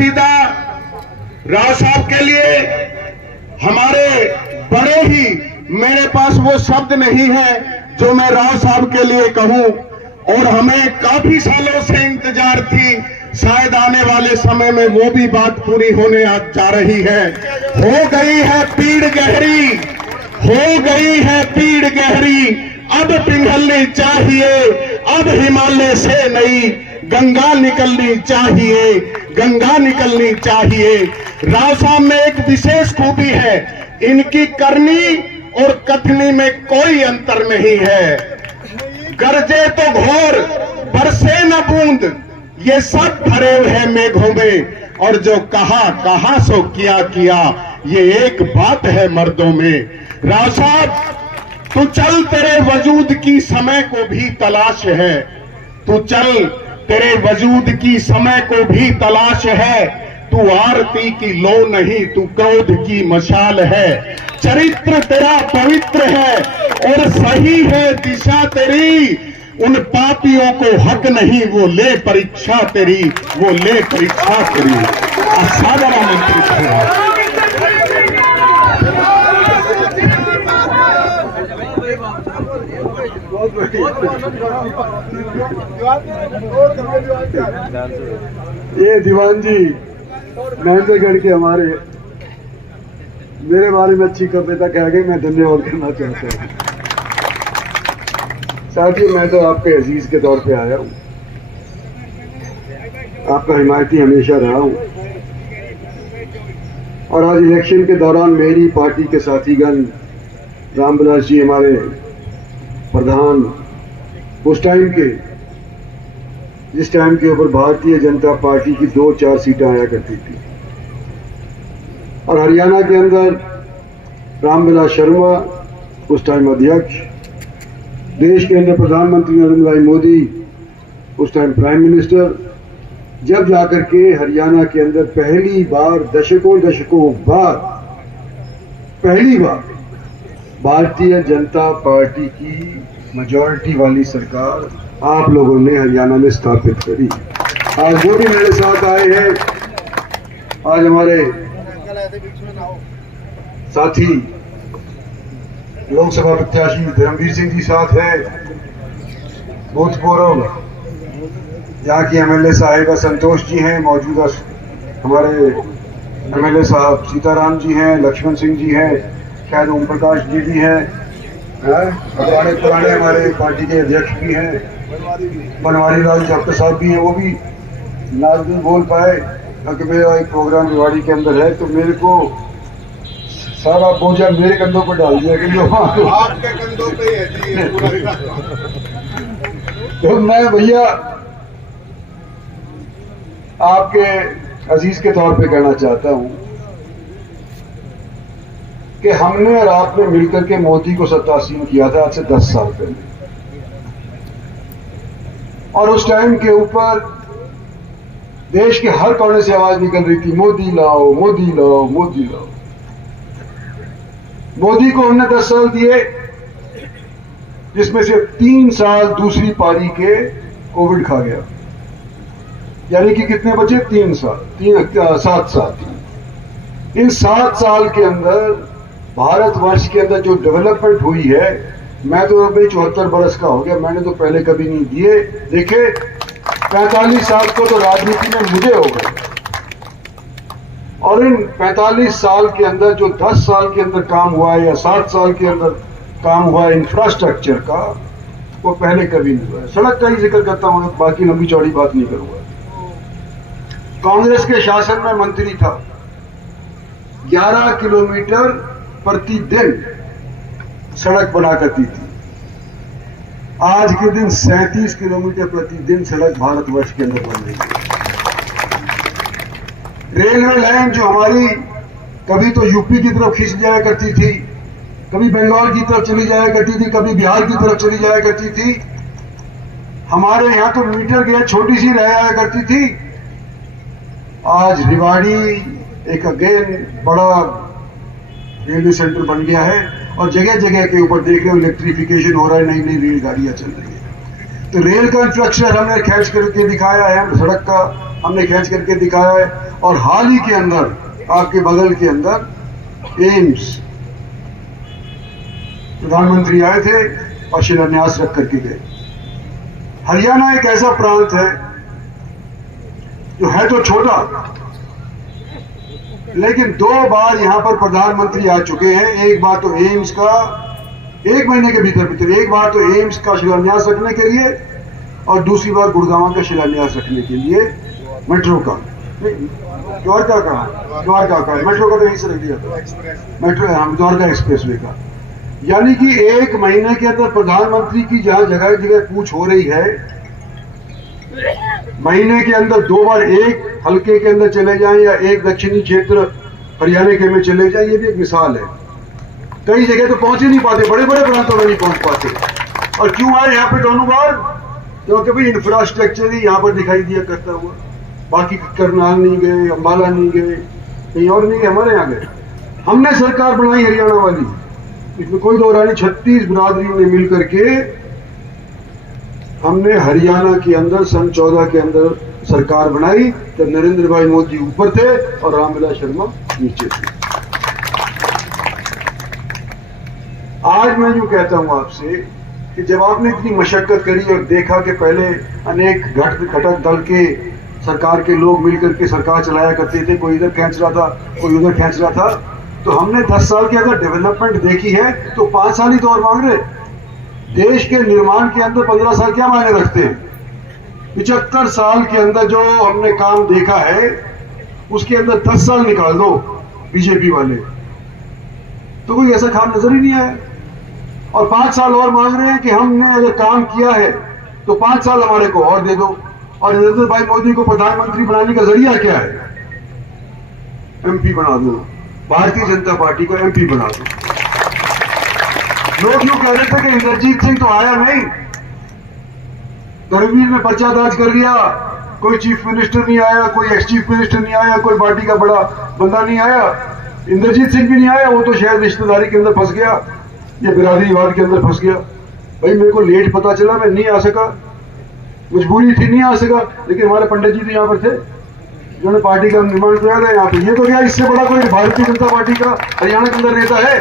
सीधा राव साहब के लिए हमारे बड़े ही, मेरे पास वो शब्द नहीं है जो मैं राव साहब के लिए कहूं, और हमें काफी सालों से इंतजार थी, शायद आने वाले समय में वो भी बात पूरी होने जा रही है। हो गई है पीड़ गहरी, हो गई है पीड़ गहरी, अब पिघलनी चाहिए, अब हिमालय से नई गंगा निकलनी चाहिए, गंगा निकलनी चाहिए। राव साहब में एक विशेष खूबी है, इनकी करनी और कथनी में कोई अंतर नहीं है। गरजे तो घोर, बरसे न बूंद, ये सब भरे हैं मेघों में, और जो कहा सो किया किया, ये एक बात है मर्दों में। राव साहब तू चल, तेरे वजूद की समय को भी तलाश है, तू चल, तेरे वजूद की समय को भी तलाश है। तू आरती की लो नहीं, तू क्रोध की मशाल है। चरित्र तेरा पवित्र है और सही है दिशा तेरी, उन पापियों को हक नहीं, वो ले परीक्षा तेरी, वो ले परीक्षा तेरी। असाधारण मंत्री है। ये दीवान जी महेंद्रगढ़ के हमारे, मेरे बारे में अच्छी कविता कह गए, मैं धन्यवाद करना चाहता हूँ। साथियों, मैं तो आपके अजीज के तौर पे आया हूँ, आपका हिमायती हमेशा रहा हूँ, और आज इलेक्शन के दौरान मेरी पार्टी के साथीगण रामविलास जी हमारे प्रधान, उस टाइम के, जिस टाइम के ऊपर भारतीय जनता पार्टी की 2-4 सीटें आया करती थी, और हरियाणा के अंदर रामविलास शर्मा उस टाइम अध्यक्ष, देश के अंदर प्रधानमंत्री नरेंद्र भाई मोदी उस टाइम प्राइम मिनिस्टर, जब जाकर के हरियाणा के अंदर पहली बार दशकों बाद पहली बार भारतीय जनता पार्टी की मेजॉरिटी वाली सरकार आप लोगों ने हरियाणा में स्थापित करी। आज वो भी मेरे साथ आए हैं, आज हमारे साथी लोकसभा प्रत्याशी धर्मवीर सिंह जी साथ है, भूतपूर्व यहाँ की एमएलए साहिबा संतोष जी हैं, मौजूदा हमारे एमएलए साहब सीताराम जी हैं, लक्ष्मण सिंह जी हैं, शायद ओम प्रकाश जी भी हैं, पुराने हमारे पार्टी के अध्यक्ष भी हैं, बनवारी लाल डॉक्टर साहब भी हैं, वो भी नाज नहीं बोल पाए क्योंकि मेरा एक प्रोग्राम रेवाड़ी के अंदर है, तो मेरे को सारा बोझा मेरे कंधों पर डाल दिया कि जो आपके कंधों पे है। तो मैं भैया आपके अजीज के तौर पे कहना चाहता हूं कि हमने और आपने मिलकर के मोदी को सत्तासीन किया था आज से 10 साल पहले, और उस टाइम के ऊपर देश के हर कोने से आवाज निकल रही थी, मोदी लाओ, मोदी लाओ, मोदी लाओ। मोदी को हमने 10 साल दिए, जिसमें से 3 साल दूसरी पारी के कोविड खा गया, यानी कि कितने बचे? 7 साल। इन 7 साल के अंदर भारतवर्ष के अंदर जो डेवलपमेंट हुई है, मैं तो अभी 74 बरस का हो गया, मैंने तो पहले कभी नहीं दिए देखे। 45 साल को तो राजनीति में मुझे हो गए, और इन 45 साल के अंदर जो 10 साल के अंदर काम हुआ है या 7 साल के अंदर काम हुआ है इंफ्रास्ट्रक्चर का, वो पहले कभी नहीं हुआ है। सड़क का ही जिक्र करता हूं, बाकी लंबी चौड़ी बात नहीं करूंगा। कांग्रेस के शासन में मंत्री था, 11 किलोमीटर प्रतिदिन सड़क बना करती थी, आज के दिन 37 किलोमीटर प्रतिदिन सड़क भारतवर्ष के अंदर बन रही है। रेलवे लाइन जो हमारी कभी तो यूपी की तरफ खींच जाया करती थी, कभी बंगाल की तरफ चली जाया करती थी, कभी बिहार की तरफ चली जाया करती थी, हमारे यहां तो मीटर गेज छोटी सी रह जाया करती थी। आज रेवाड़ी एक अगेन बड़ा रेलवे सेंटर बन गया है, और जगह जगह के ऊपर देख रहे हो इलेक्ट्रिफिकेशन हो रहा है, नई नई रेलगाड़ियां चल रही है। तो रेल का इंफ्रास्ट्रक्चर हमने खर्च करके दिखाया है, हम सड़क का हमने खींच करके दिखाया है। और हाल ही के अंदर आपके बगल के अंदर एम्स प्रधानमंत्री आए थे और शिलान्यास रख करके गए। हरियाणा एक ऐसा प्रांत है जो है तो छोटा, लेकिन 2 बार यहां पर प्रधानमंत्री आ चुके हैं। एक बार तो एम्स का 1 महीने के भीतर एक बार तो एम्स का शिलान्यास रखने के लिए और दूसरी बार गुड़गांव का शिलान्यास रखने के लिए मेट्रो का, द्वारका का मेट्रो का तो यहीं से रख दिया था, मेट्रो द्वारका एक्सप्रेसवे का। यानी कि 1 महीने के अंदर प्रधानमंत्री की जहां जगह जगह पूछ हो रही है, महीने के अंदर 2 बार एक हल्के के अंदर चले जाएं या एक दक्षिणी क्षेत्र हरियाणा के में चले जाएं, ये भी एक मिसाल है। कई जगह तो पहुंच ही नहीं पाते, बड़े बड़े प्रांतों में नहीं पहुंच पाते। और क्यों आए यहाँ पे दोनों बार? क्योंकि भाई इंफ्रास्ट्रक्चर ही यहाँ पर दिखाई दिया करता हुआ। बाकी करनाल नहीं गए, अंबाला नहीं गए, कहीं और नहीं गए, हमारे यहाँ गए। हमने सरकार बनाई हरियाणा वाली, इसमें कोई दो राय नहीं। 36 बिरादरियों ने मिल करके हमने हरियाणा के अंदर सन 14 के अंदर सरकार बनाई। तब नरेंद्र भाई मोदी ऊपर थे और रामविलास शर्मा नीचे थे। आज मैं यूं कहता हूं आपसे कि जब आपने इतनी मशक्कत करी और देखा कि पहले अनेक घटक दल के सरकार के लोग मिलकर के सरकार चलाया करते थे, कोई इधर खींच रहा था, कोई उधर खींच रहा था, तो हमने 10 साल की अगर डेवलपमेंट देखी है तो 5 साल ही तो और मांग रहे। देश के निर्माण के अंदर 15 साल क्या मायने रखते हैं? 75 साल के अंदर जो हमने काम देखा है उसके अंदर 10 साल निकाल दो बीजेपी वाले, तो कोई ऐसा काम नजर ही नहीं आया। और 5 साल और मांग रहे हैं कि हमने अगर काम किया है तो 5 साल हमारे को और दे दो। और नरेंद्र भाई मोदी को प्रधानमंत्री बनाने का जरिया क्या है? एमपी बना दो, भारतीय जनता पार्टी को एमपी बना दो। लोग यूं कह रहे थे कि इंद्रजीत सिंह तो आया नहीं, धर्मवीर ने पर्चा दर्ज कर लिया, कोई चीफ मिनिस्टर नहीं आया, कोई एक्स चीफ मिनिस्टर नहीं आया, कोई पार्टी का बड़ा बंदा नहीं आया, इंद्रजीत सिंह भी नहीं आया, वो तो शायद रिश्तेदारी के अंदर फंस गया या बिरादरीवाद के अंदर फंस गया। भाई मेरे को लेट पता चला, मैं नहीं आ सका, मजबूरी थी, नहीं आ सका। लेकिन हमारे पंडित जी तो यहाँ पर थे जिन्होंने पार्टी का निर्माण किया था यहाँ पे। ये तो क्या इससे बड़ा कोई भारतीय जनता पार्टी का हरियाणा के अंदर नेता है?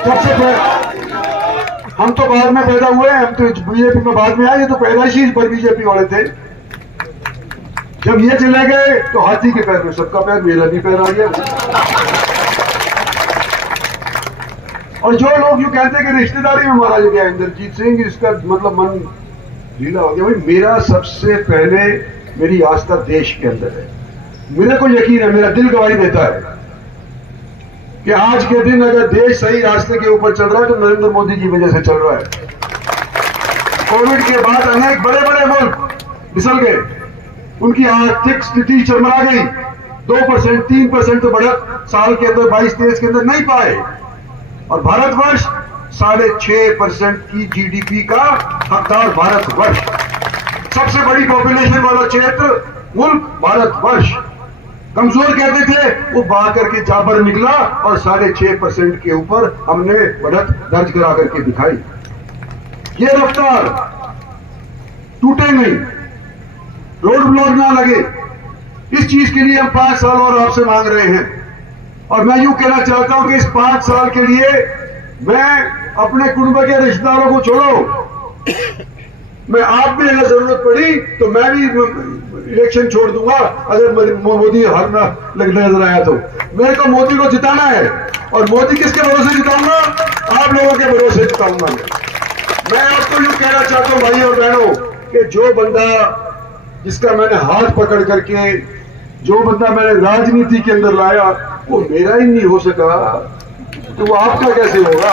सबसे हम तो बाद में पैदा हुए, हम तो बीजेपी में बाद में आए, ये तो पैदाइशी पर बीजेपी वाले थे। जब ये चले गए तो हाथी के पैर में सबका पैर, मेरा भी पैर आ गया। और जो लोग यूं कहते हैं कि रिश्तेदारी में मारा गया इंद्रजीत सिंह, इसका मतलब मन ढीला हो गया। भाई मेरा सबसे पहले मेरी आस्था देश के अंदर है। मेरे को यकीन है, मेरा दिल गवाही देता है कि आज के दिन अगर देश सही रास्ते के ऊपर चल रहा है तो नरेंद्र मोदी की वजह से चल रहा है। कोविड के बाद अनेक बड़े बड़े मुल्क फिसल गए, उनकी आर्थिक स्थिति चरमरा गई। 2%, 3% तो बढ़त साल के अंदर 22-23 के अंदर नहीं पाए। और भारतवर्ष 6.5% की जीडीपी का हकदार भारतवर्ष, सबसे बड़ी पॉपुलेशन वाला क्षेत्र मुल्क भारतवर्ष। कमजोर कहते थे, वो बहा करके जाबर निकला और 6.5% के ऊपर हमने बढ़त दर्ज करा करके दिखाई। ये रफ्तार टूटे नहीं, रोड ब्लॉक ना लगे, इस चीज के लिए हम 5 साल और आपसे मांग रहे हैं। और मैं यूं कहना चाहता हूं कि इस 5 साल के लिए मैं अपने कुटुंब के रिश्तेदारों को छोड़ो, मैं आप भी अगर जरूरत पड़ी तो मैं भी इलेक्शन छोड़ दूंगा अगर मोदी हारना नजर आया तो। मेरे को मोदी को जिताना है। और मोदी किसके भरोसे जिताऊंगा? आप लोगों के भरोसे जिताऊंगा। मैं आपको यूं कहना चाहता हूं भाई और बहनों कि जो बंदा जिसका मैंने हाथ पकड़ करके, जो बंदा मैंने राजनीति के अंदर लाया, वो मेरा ही नहीं हो सका तो वो आपका कैसे होगा?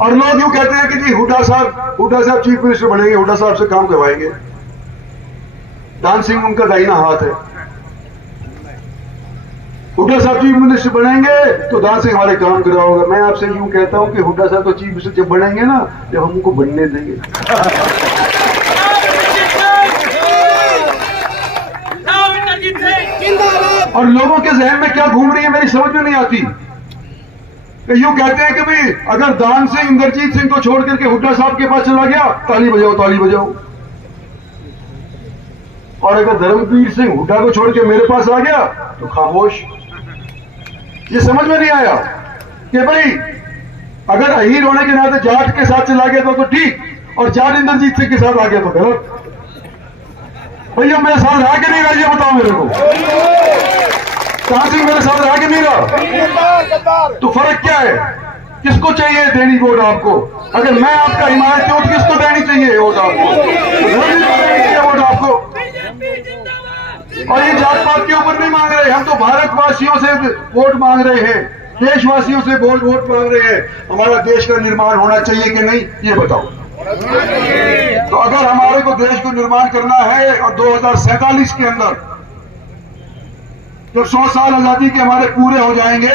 और लोग यूं कहते हैं कि जी हुड्डा साहब चीफ मिनिस्टर बनेंगे, हुड्डा साहब से काम करवाएंगे। दान सिंह उनका दाहिना हाथ है। हुड्डा साहब चीफ मिनिस्टर बनेंगे तो दान सिंह हमारे काम कराओगे। मैं आपसे यूं कहता हूं कि हुड्डा साहब तो चीफ मिनिस्टर जब बनेंगे ना, जब हम उनको बनने देंगे। और लोगों के जहन में क्या घूम रही है मेरी समझ में नहीं आती। कि यूं कहते हैं कि भाई अगर दान से इंद्रजीत सिंह को छोड़ करके हुड्डा साहब के पास चला गया, ताली बजाओ ताली बजाओ, और अगर धर्मवीर सिंह हुड्डा को छोड़ के मेरे पास आ गया तो खामोश। ये समझ में नहीं आया कि भाई अगर अहीर होने के नाते जाट के साथ चला गया तो ठीक, और जाट इंद्रजीत सिंह के साथ आ गया तो गलत। भैया मेरे साथ रहा कि नहीं रहा, ये बताओ मेरे को। कहां सिंह मेरे साथ रहा कि नहीं रहा? तो फर्क क्या है? किसको चाहिए देनी वोट आपको? अगर मैं आपका हिमायत हूं तो किसको देनी चाहिए वोट आपको? वोट आपको। और ये जात पात के ऊपर नहीं मांग रहे, हम तो भारतवासियों से वोट मांग रहे हैं, देशवासियों से वोट मांग रहे हैं। हमारा देश का निर्माण होना चाहिए कि नहीं, ये बताओ। तो अगर हमारे को देश को निर्माण करना है और 2047 के अंदर जब 100 साल आजादी के हमारे पूरे हो जाएंगे,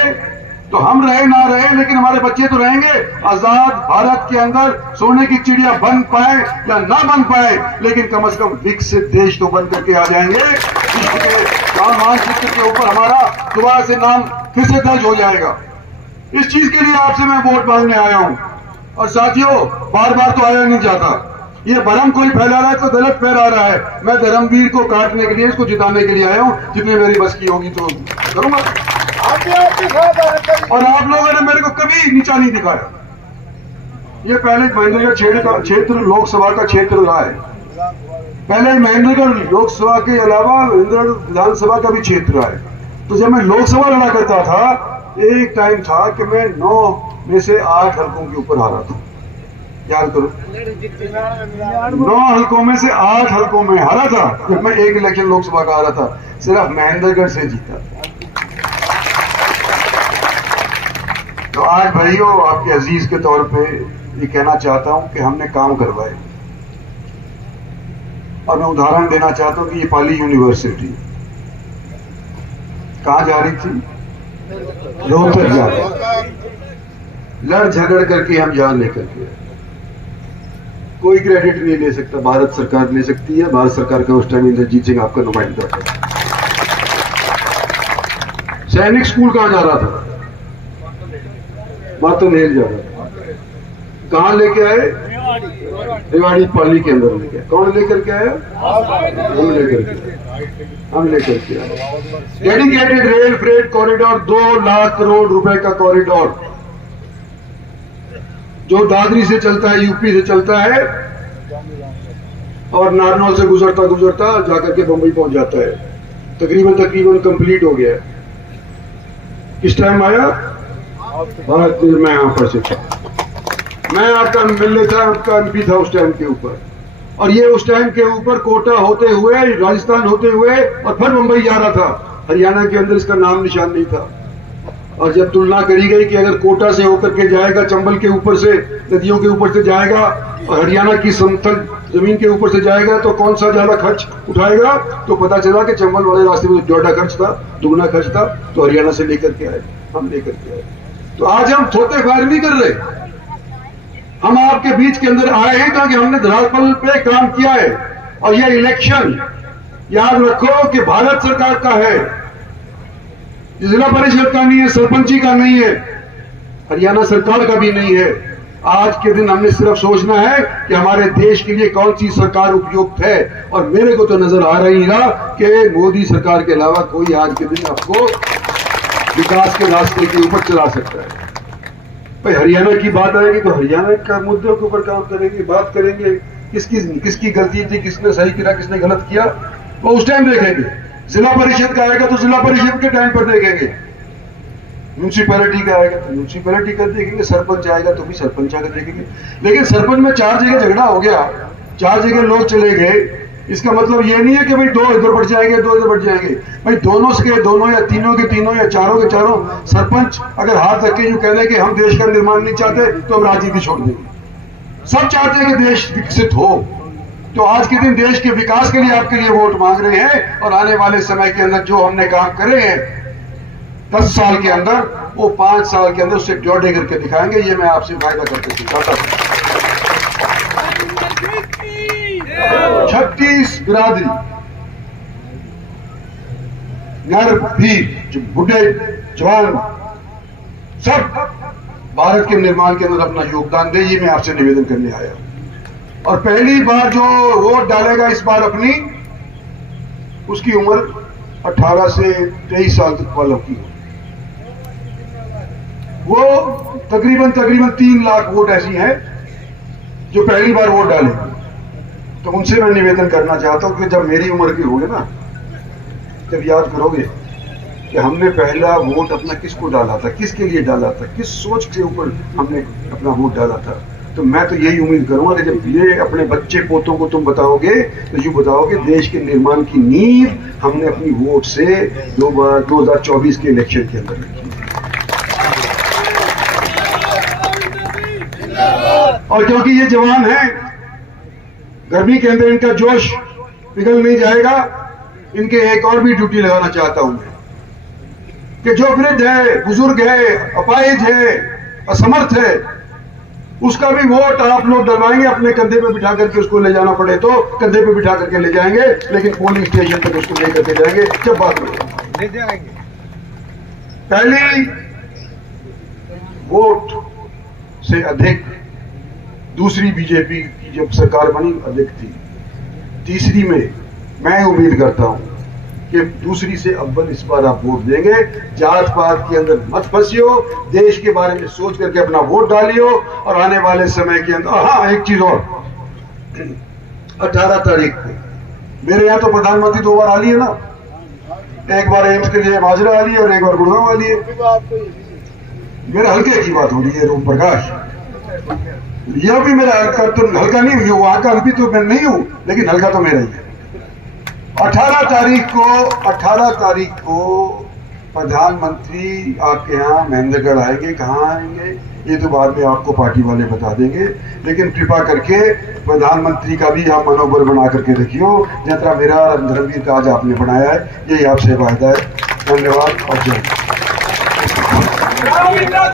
तो हम रहे ना रहे लेकिन हमारे बच्चे तो रहेंगे। आजाद भारत के अंदर सोने की चिड़िया बन पाए या ना बन पाए, लेकिन कम से कम विकसित देश तो बन करके आ जाएंगे। मानचित्र के ऊपर हमारा दोबारा से नाम फिर से दर्ज हो जाएगा। इस चीज के लिए आपसे मैं वोट मांगने आया हूं। और साथियों, बार बार तो आया नहीं जाता, ये भरम कोई फैला रहा है तो गलत फैला रहा है। मैं धर्मवीर को काटने के लिए, इसको जिताने के लिए आया हूं। जितनी मेरी बस की होगी तो करूंगा। और आप लोगों ने मेरे को कभी नीचा नहीं दिखाया। ये पहले महेंद्रगढ़ क्षेत्र लोकसभा का क्षेत्र रहा है। पहले महेंद्रगढ़ लोकसभा के अलावा महेंद्रगढ़ विधानसभा का भी क्षेत्र रहा है। तो जब मैं लोकसभा लड़ा करता था, एक टाइम था कि मैं 9 में से 8 हल्कों के ऊपर हारा था। याद करो, 9 हल्कों में से 8 हल्कों में हारा था। जब मैं एक इलेक्शन लोकसभा का हारा था, सिर्फ महेंद्रगढ़ से जीता। तो आज भाइयों, आपके अजीज के तौर पे ये कहना चाहता हूं कि हमने काम करवाए। और मैं उदाहरण देना चाहता हूं कि ये पाली यूनिवर्सिटी कहां जा रही थी? रोहतक जा रही। लड़ झगड़ करके हम जान लेकर के, कोई क्रेडिट नहीं ले सकता, भारत सरकार ले सकती है। भारत सरकार का उस टाइम इंद्रजीत सिंह आपका नुमाइंदा था। सैनिक स्कूल कहां जा रहा था? मातोनेल जा रहा था। कहां लेके आए? रेवाड़ी पाली के अंदर लेके आए। कौन लेकर के आया? हम लेकर के आए। Dedicated rail freight corridor, 2 lakh crore रुपए का कॉरिडोर, जो दादरी से चलता है, यूपी से चलता है, और नारनौल से गुजरता गुजरता जाकर के बंबई पहुंच जाता है। तकरीबन कंप्लीट हो गया है। किस टाइम आया? भारत मैं यहां पर से मैं आपका मिलने था, आपका एमपी था उस टाइम के ऊपर। और ये उस टाइम के ऊपर कोटा होते हुए, राजस्थान होते हुए और फिर मुंबई जा रहा था। हरियाणा के अंदर इसका नाम निशान नहीं था। और जब तुलना करी गई कि अगर कोटा से होकर के जाएगा, चंबल के ऊपर से, नदियों के ऊपर से जाएगा, और हरियाणा की समतल जमीन के ऊपर से जाएगा, तो कौन सा ज्यादा खर्च उठाएगा? तो पता चला कि चंबल वाले रास्ते में ज्यादा खर्च था, दुगना खर्च था, तो हरियाणा से लेकर के आए, हम लेकर के आए। तो आज हम थोते फायर नहीं कर रहे, हम आपके बीच के अंदर आए हैं ताकि हमने धरातल पे काम किया है। और यह इलेक्शन याद रखो कि भारत सरकार का है, जिला परिषद का नहीं है, सरपंची का नहीं है, हरियाणा सरकार का भी नहीं है। आज के दिन हमने सिर्फ सोचना है कि हमारे देश के लिए कौन सी सरकार उपयुक्त है। और मेरे को तो नजर आ रही रहा कि मोदी सरकार के अलावा कोई आज के दिन आपको विकास के रास्ते के ऊपर चला सकता है। भाई हरियाणा की बात आएगी तो हरियाणा का मुद्दों के ऊपर काम करेंगे, बात करेंगे, किसकी गलती थी, किसने सही किया, किसने गलत किया, वो उस टाइम देखेंगे। जिला परिषद का आएगा तो जिला परिषद के टाइम पर देखेंगे, म्यूनसिपैलिटी का आएगा तो म्यूनसिपैलिटी का देखेंगे, सरपंच आएगा तो भी सरपंच का देखेंगे। लेकिन सरपंच में 4 जगह झगड़ा हो गया, 4 जगह लोग चले गए, इसका मतलब ये नहीं है कि भाई 2 इधर बढ़ जाएंगे, 2 इधर बढ़ जाएंगे। भाई दोनों के दोनों या तीनों के तीनों या चारों के चारों सरपंच अगर हाथ रख के यूं कह रहे कि हम देश का निर्माण नहीं चाहते तो हम राजनीति छोड़ देंगे। सब चाहते हैं कि देश विकसित हो। तो आज के दिन देश के विकास के लिए आपके लिए वोट मांग रहे हैं। और आने वाले समय के अंदर जो हमने काम करे हैं 10 साल के अंदर, वो 5 साल के अंदर उससे जोड़े करके दिखाएंगे। ये मैं आपसे वायदा करके चाहता हूं। 36 बिरादरी, नर भी, जो बूढ़े जवान, सब भारत के निर्माण के अंदर अपना योगदान दे, ये मैं आपसे निवेदन करने आया हूं। और पहली बार जो वोट डालेगा इस बार अपनी, उसकी उम्र 18 से 23 साल तक वालों की हो। वो तकरीबन 3 लाख वोट ऐसी हैं जो पहली बार वोट डालेंगे। तो उनसे मैं निवेदन करना चाहता हूं कि जब मेरी उम्र के होंगे ना, जब याद करोगे कि हमने पहला वोट अपना किसको डाला था, किसके लिए डाला था, किस सोच के ऊपर हमने अपना वोट डाला था, तो मैं तो यही उम्मीद करूंगा कि जब ये अपने बच्चे पोतों को तुम बताओगे तो यूं बताओगे देश के निर्माण की नींव हमने अपनी वोट से 2024 के इलेक्शन के अंदर रखी। और क्योंकि ये जवान हैं, गर्मी के अंदर इनका जोश पिघल नहीं जाएगा, इनके एक और भी ड्यूटी लगाना चाहता हूं मैं कि जो वृद्ध है, बुजुर्ग है, अपाहिज है, असमर्थ है, उसका भी वोट आप लोग डलवाएंगे। अपने कंधे पे बिठा करके उसको ले जाना पड़े तो कंधे पे बिठा करके ले जाएंगे, लेकिन पोलिंग स्टेशन तक उसको लेकर के जाएंगे जब बात ले जाएंगे। पहली वोट से अधिक दूसरी बीजेपी की जब सरकार बनी अधिक थी। तीसरी में मैं उम्मीद करता हूं कि दूसरी से अव्वल इस बार आप वोट देंगे। जात पात के अंदर मत फंसियो, देश के बारे में सोच करके अपना वोट डालियो। और आने वाले समय के अंदर, हाँ एक चीज और, 18 तारीख को मेरे यहाँ तो प्रधानमंत्री 2 बार आ लिए ना, एक बार एम्स के लिए माजरा आ लिए और एक बार गुड़गांव आ लिए। मेरे हल्के की बात हो रही है, रूप प्रकाश, यह भी मेरा हल्का तो हल्का नहीं हुई, वहां का भी तो मैं नहीं हूं, लेकिन हल्का तो मेरा ही है। 18 तारीख को प्रधानमंत्री आपके यहाँ महेंद्रगढ़ आएंगे। कहाँ आएंगे ये तो बाद में आपको पार्टी वाले बता देंगे, लेकिन कृपा करके प्रधानमंत्री का भी आप मनोबल बना करके रखियो, जिस तरह मेरा धर्मवीर का आज आपने बनाया है। यही आपसे वायदा है। धन्यवाद और जय।